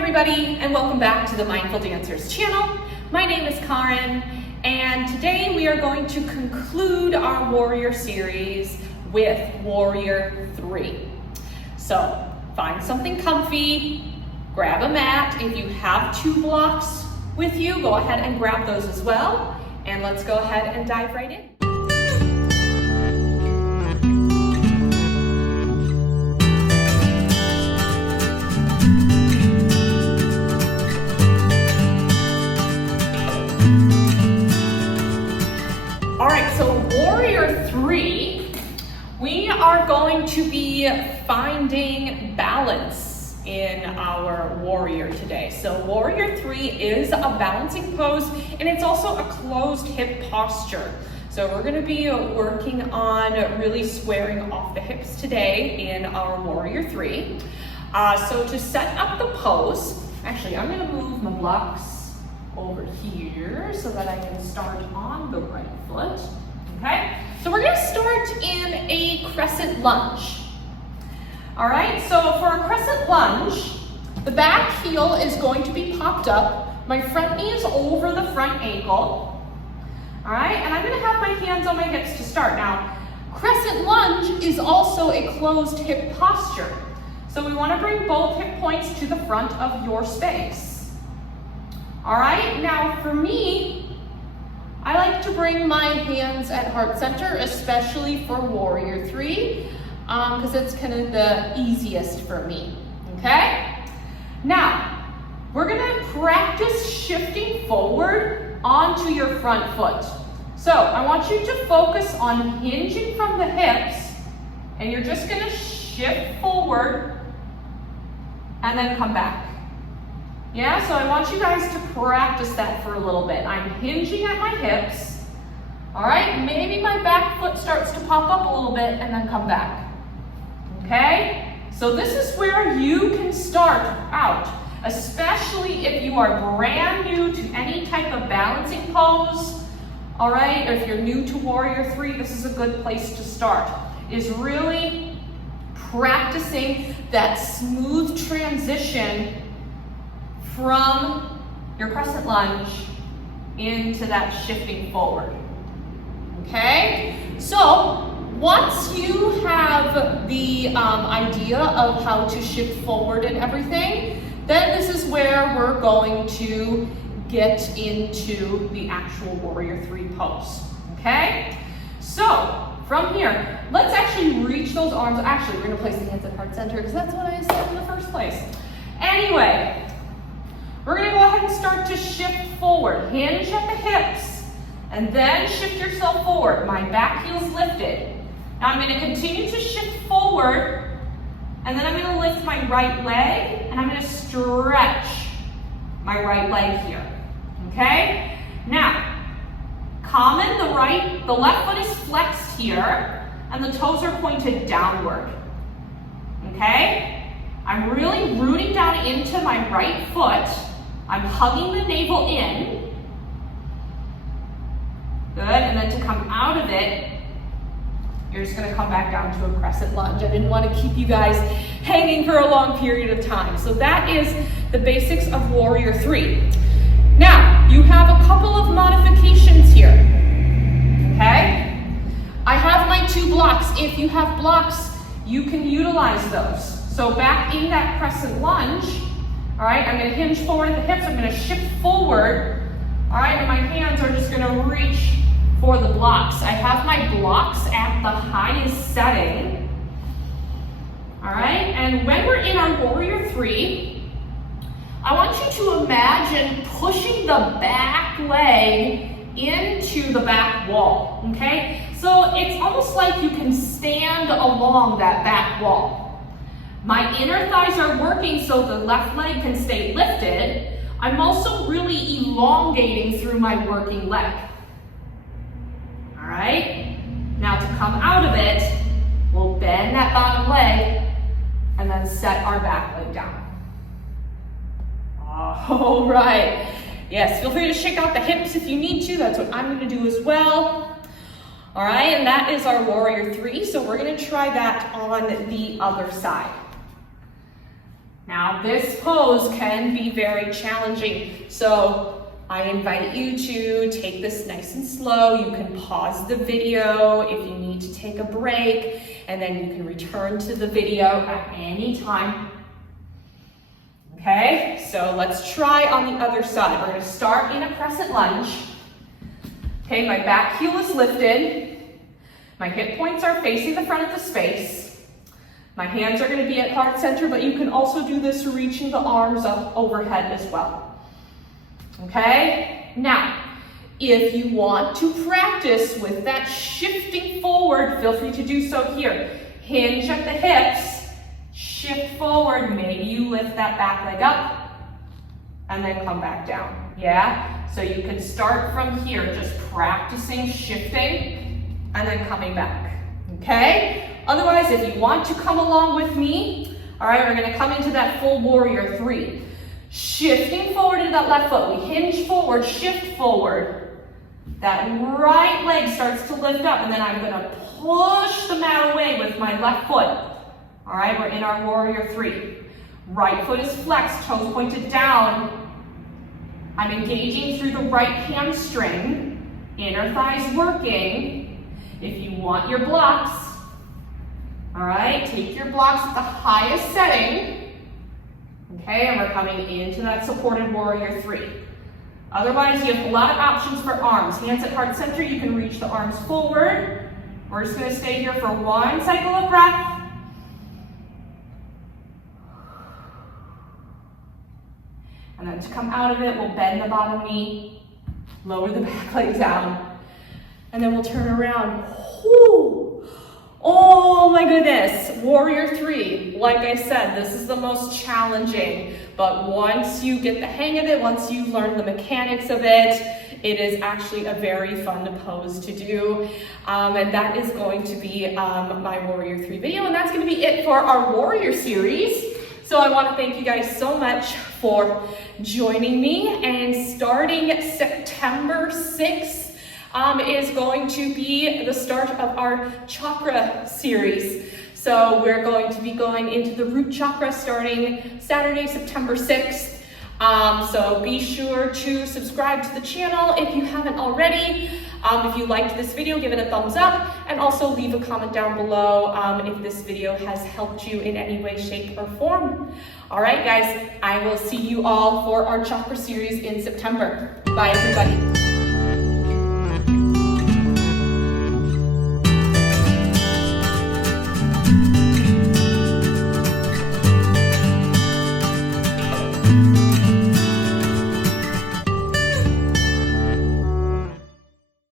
everybody, and welcome back to the Mindful Dancers channel. My name is Karen, and today we are going to conclude our Warrior series with Warrior 3. So find something comfy, grab a mat. If you have 2 blocks with you, go ahead and grab those as well. And let's go ahead and dive right in. All right, so Warrior 3, we are going to be finding balance in our Warrior today. So Warrior 3 is a balancing pose, and it's also a closed hip posture. So we're gonna be working on really squaring off the hips today in our Warrior 3. So to set up the pose, actually I'm gonna move my blocks over here so that I can start on the right foot. Okay, so we're gonna start in a crescent lunge. All right, so for a crescent lunge, the back heel is going to be popped up. My front knee is over the front ankle. All right, and I'm gonna have my hands on my hips to start. Now, crescent lunge is also a closed hip posture. So we wanna bring both hip points to the front of your space. All right, now for me, I like to bring my hands at heart center, especially for Warrior 3, because it's kind of the easiest for me, okay? Now, we're gonna practice shifting forward onto your front foot. So I want you to focus on hinging from the hips, and you're just gonna shift forward and then come back. Yeah, so I want you guys to practice that for a little bit. I'm hinging at my hips. All right, maybe my back foot starts to pop up a little bit and then come back. Okay, so this is where you can start out, especially if you are brand new to any type of balancing pose. All right, or if you're new to Warrior 3, this is a good place to start, is really practicing that smooth transition from your crescent lunge into that shifting forward. Okay, so once you have the idea of how to shift forward and everything, then this is where we're going to get into the actual Warrior 3 pose. Okay, so from here, let's actually reach those arms. Actually, we're gonna place the hands at heart center because that's what I said in the first place. Anyway, we're gonna go ahead and start to shift forward. Hinge at the hips, and then shift yourself forward. My back heel's lifted. Now I'm gonna continue to shift forward, and then I'm gonna lift my right leg, and I'm gonna stretch my right leg here, okay? Now, common, the left foot is flexed here, and the toes are pointed downward, okay? I'm really rooting down into my right foot. I'm hugging the navel in. Good, and then to come out of it, you're just gonna come back down to a crescent lunge. I didn't want to keep you guys hanging for a long period of time. So that is the basics of Warrior 3. Now, you have a couple of modifications here, okay? I have my 2 blocks. If you have blocks, you can utilize those. So back in that crescent lunge, all right, I'm gonna hinge forward at the hips, I'm gonna shift forward, all right, and my hands are just gonna reach for the blocks. I have my blocks at the highest setting, all right, and when we're in our Warrior 3, I want you to imagine pushing the back leg into the back wall, okay? So it's almost like you can stand along that back wall. My inner thighs are working so the left leg can stay lifted. I'm also really elongating through my working leg. All right, now to come out of it, we'll bend that bottom leg and then set our back leg down. All right, yes, feel free to shake out the hips if you need to. That's what I'm gonna do as well. All right, and that is our Warrior 3. So we're gonna try that on the other side. Now this pose can be very challenging, so I invite you to take this nice and slow. You can pause the video if you need to take a break, and then you can return to the video at any time. Okay, so let's try on the other side. We're going to start in a crescent lunge. Okay, my back heel is lifted. My hip points are facing the front of the space. My hands are going to be at heart center, but you can also do this reaching the arms up overhead as well. Okay, now, if you want to practice with that shifting forward, feel free to do so here. Hinge at the hips, shift forward, maybe you lift that back leg up, and then come back down, yeah? So you can start from here, just practicing shifting, and then coming back, okay? Otherwise, if you want to come along with me, all right, we're gonna come into that full warrior three. Shifting forward into that left foot, we hinge forward, shift forward. That right leg starts to lift up, and then I'm gonna push the mat away with my left foot. All right, we're in our warrior three. Right foot is flexed, toes pointed down. I'm engaging through the right hamstring, inner thighs working. If you want your blocks, all right, take your blocks at the highest setting. Okay, and we're coming into that supported warrior three. Otherwise, you have a lot of options for arms. Hands at heart center, you can reach the arms forward. We're just gonna stay here for one cycle of breath. And then to come out of it, we'll bend the bottom knee, lower the back leg down, and then we'll turn around. Whoo. Oh my goodness, warrior three. Like I said, this is the most challenging, but once you get the hang of it, once you learn the mechanics of it, it is actually a very fun pose to do. And that is going to be my warrior three video, and that's gonna be it for our warrior series. So I want to thank you guys so much for joining me, and starting September 6th is going to be the start of our chakra series. So we're going to be going into the root chakra starting Saturday, September 6th. So be sure to subscribe to the channel if you haven't already. If you liked this video, give it a thumbs up, and also leave a comment down below if this video has helped you in any way, shape, or form. All right, guys, I will see you all for our chakra series in September. Bye, everybody. Thank you.